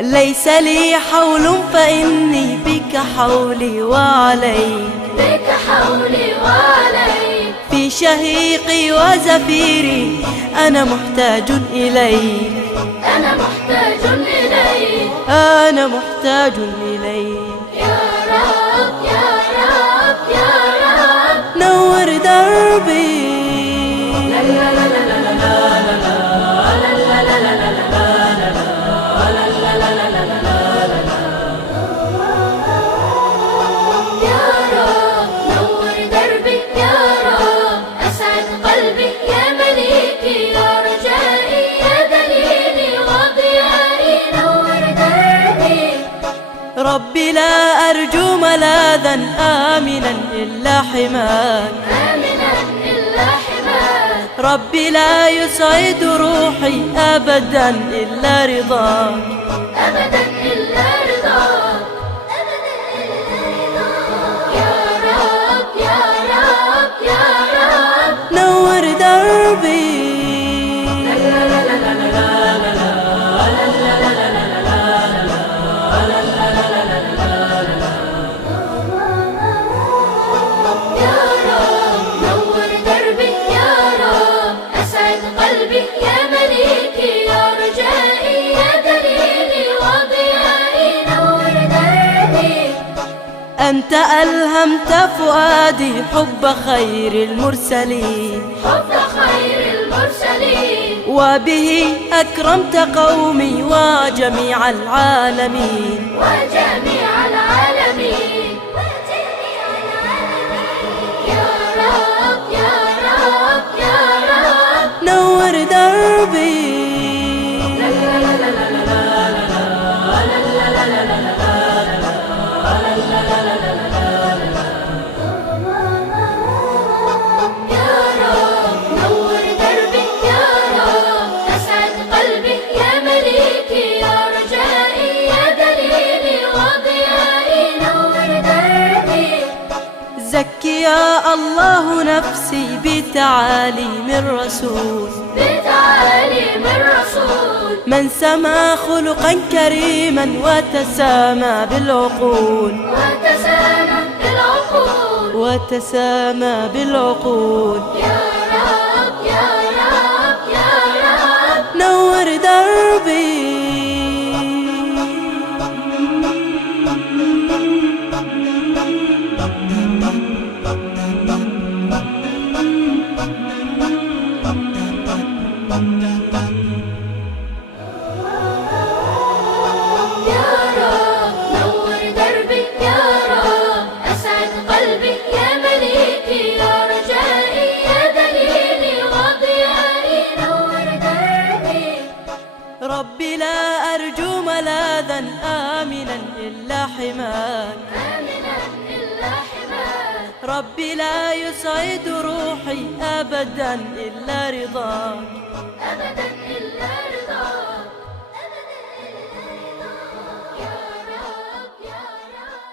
ليس لي حول فإني بك حولي وعليك، بك حولي وعليك، في شهيقي وزفيري أنا محتاج إليك، أنا محتاج إليك، أنا محتاج إليك. يا رب يا رب يا رب نور دربي. لا لا لا لا لا لا لا لا لا لا ربي لا أرجو ملاذا آمنا إلا حماك، آمنا إلا حماك، ربي لا يسعد روحي أبدا إلا رضاك، أبدا إلا رضاك، أبدا إلا رضاك، يا رب يا رب يا رب نور دربي. أنت ألهمت فؤادي حب خير المرسلين، حب خير المرسلين، وبه أكرمت قومي وجميع العالمين، وجميع العالمين، وجميع العالمين، يا رب يا رب يا رب نور دربي. زكي يا الله نفسي بتعاليم الرسول، بتعاليم الرسول، من سما خلقا كريما وتسامى بالعقول، وتسامى بالعقول، وتسامى بالعقول. يا رب يا رب يا رب نور دربي. ربي لا أرجو ملاذا آمنا إلا حماك، آمنا إلا حماك، ربي لا يسعد روحي أبدا إلا رضاك، أبدا إلا